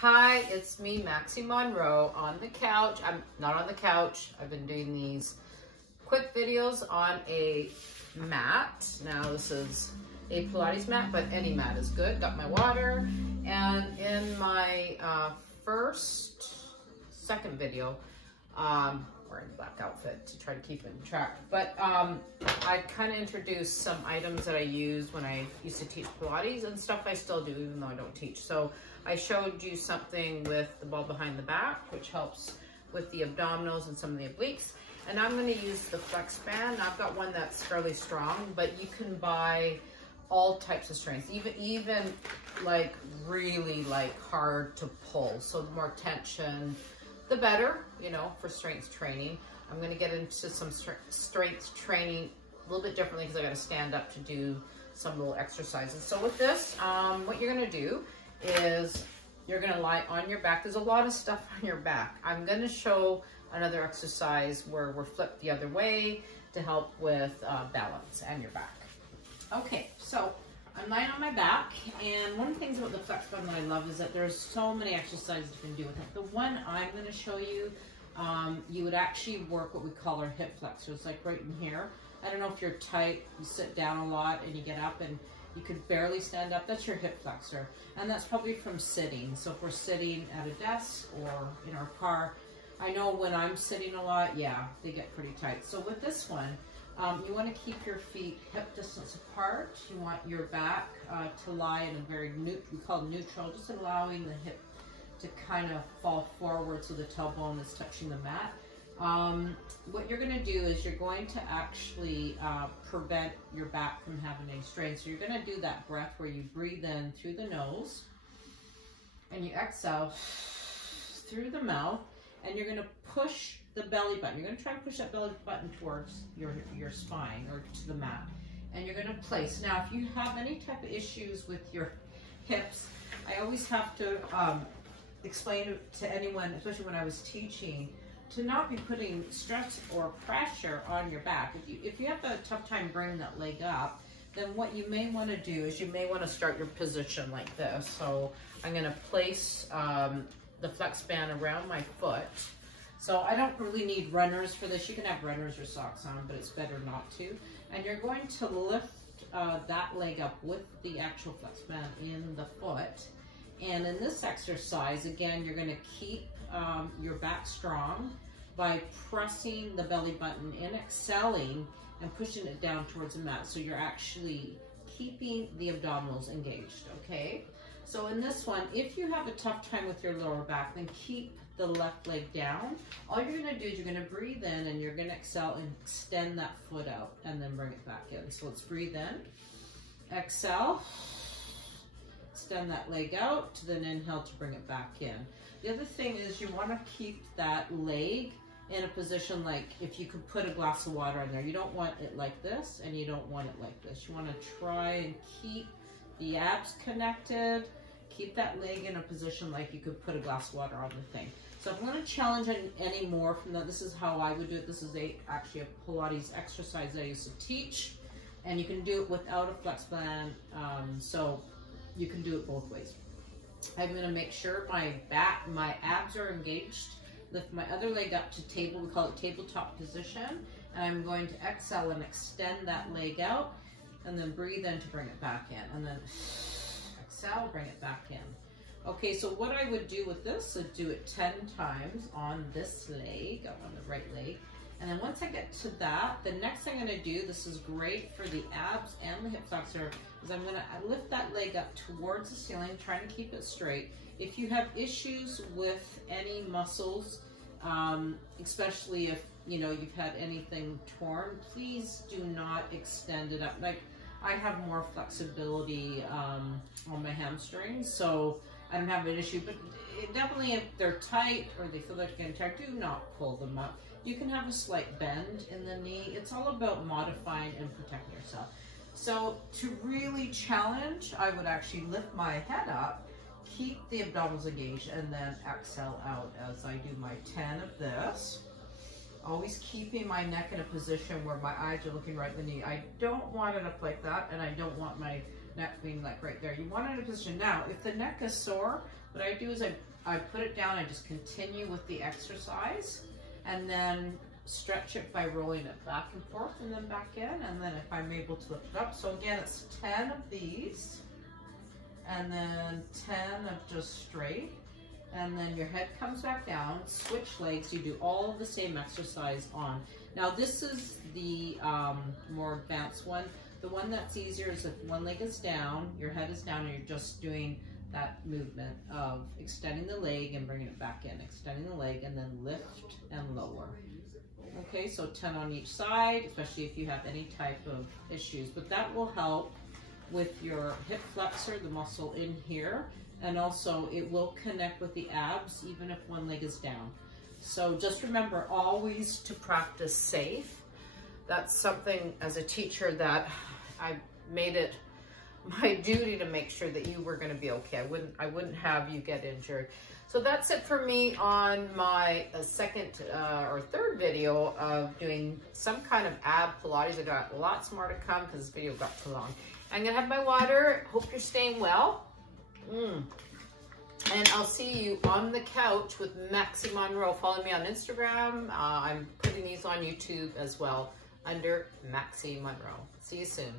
Hi, it's me, Maxie Monroe, on the couch. I'm not on the couch. I've been doing these quick videos on a mat. Now this is a Pilates mat, but any mat is good. Got my water, and in my second video, wearing the black outfit to try to keep it in track. But I kind of introduced some items that I used when I used to teach Pilates and stuff I still do, even though I don't teach. So I showed you something with the ball behind the back, which helps with the abdominals and some of the obliques. And I'm going to use the flex band. I've got one that's fairly strong, but you can buy all types of strengths, even like really like hard to pull. So the more tension, the better, you know, for strength training. I'm going to get into some strength training a little bit differently because I got to stand up to do some little exercises. So with this, what you're going to do is you're going to lie on your back. There's a lot of stuff on your back. I'm going to show another exercise where we're flipped the other way to help with balance and your back. Okay, so I'm lying on my back, and one of the things about the flex band that I love is that there's so many exercises you can do with it. The one I'm going to show you, you would actually work what we call our hip flexors, like right in here. I don't know if you're tight, you sit down a lot and you get up and you could barely stand up. That's your hip flexor, and that's probably from sitting. So if we're sitting at a desk or in our car, I know when I'm sitting a lot, yeah, they get pretty tight. So with this one, you want to keep your feet hip distance apart. You want your back to lie in a very we call it neutral, just allowing the hip to kind of fall forward so the tailbone is touching the mat. What you're going to do is you're going to actually prevent your back from having any strain. So you're going to do that breath where you breathe in through the nose and you exhale through the mouth, and you're going to push the belly button. You're going to try and push that belly button towards your spine or to the mat, and you're going to place. Now, if you have any type of issues with your hips, I always have to explain to anyone, especially when I was teaching, to not be putting stress or pressure on your back. If you have a tough time bringing that leg up, then what you may want to do is you may want to start your position like this. So I'm going to place the flex band around my foot. So I don't really need runners for this. You can have runners or socks on, but it's better not to. And you're going to lift that leg up with the actual flex band in the foot. And in this exercise, again, you're going to keep your back strong by pressing the belly button and exhaling and pushing it down towards the mat. So you're actually keeping the abdominals engaged, okay? So in this one, if you have a tough time with your lower back, then keep the left leg down. All you're going to do is you're going to breathe in and you're going to exhale and extend that foot out and then bring it back in. So let's breathe in, exhale, extend that leg out, to then inhale to bring it back in. The other thing is you want to keep that leg in a position like if you could put a glass of water in there. You don't want it like this and you don't want it like this. You want to try and keep the abs connected, keep that leg in a position like you could put a glass of water on the thing. So if I'm going to challenge any more from that, this is how I would do it. This is actually a Pilates exercise that I used to teach, and you can do it without a flex band, so you can do it both ways. I'm going to make sure my abs are engaged, lift my other leg up to table, we call it tabletop position, and I'm going to exhale and extend that leg out, and then breathe in to bring it back in, and then exhale, bring it back in. Okay, so what I would do with this is do it 10 times on this leg, on the right leg. And then once I get to that, the next thing I'm going to do, this is great for the abs and the hip flexor, is I'm going to lift that leg up towards the ceiling, trying to keep it straight. If you have issues with any muscles, especially if you've had anything torn, please do not extend it up. Like I have more flexibility on my hamstrings, so I don't have an issue, but definitely if they're tight or they feel like they're getting tight, do not pull them up. You can have a slight bend in the knee. It's all about modifying and protecting yourself. So to really challenge, I would actually lift my head up, keep the abdominals engaged, and then exhale out as I do my 10 of this. Always keeping my neck in a position where my eyes are looking right at the knee. I don't want it up like that, and I don't want my neck being like right there. You want it in a position. Now, if the neck is sore, what I do is I put it down, I just continue with the exercise, and then stretch it by rolling it back and forth and then back in, and then if I'm able to lift it up. So again, it's 10 of these, and then 10 of just straight, and then your head comes back down, switch legs, you do all of the same exercise on. Now this is the more advanced one. The one that's easier is if one leg is down, your head is down, and you're just doing that movement of extending the leg and bringing it back in, extending the leg, and then lift and lower. Okay, so 10 on each side, especially if you have any type of issues. But that will help with your hip flexor, the muscle in here, and also it will connect with the abs even if one leg is down. So just remember always to practice safe. That's something as a teacher that I made it my duty to make sure that you were going to be okay. I wouldn't have you get injured. So that's it for me on my second or third video of doing some kind of ab Pilates. I got lots more to come because this video got too long. I'm gonna have my water. Hope you're staying well. And I'll see you on the couch with Maxie Monroe. Follow me on Instagram. I'm putting these on YouTube as well under Maxie Monroe. See you soon.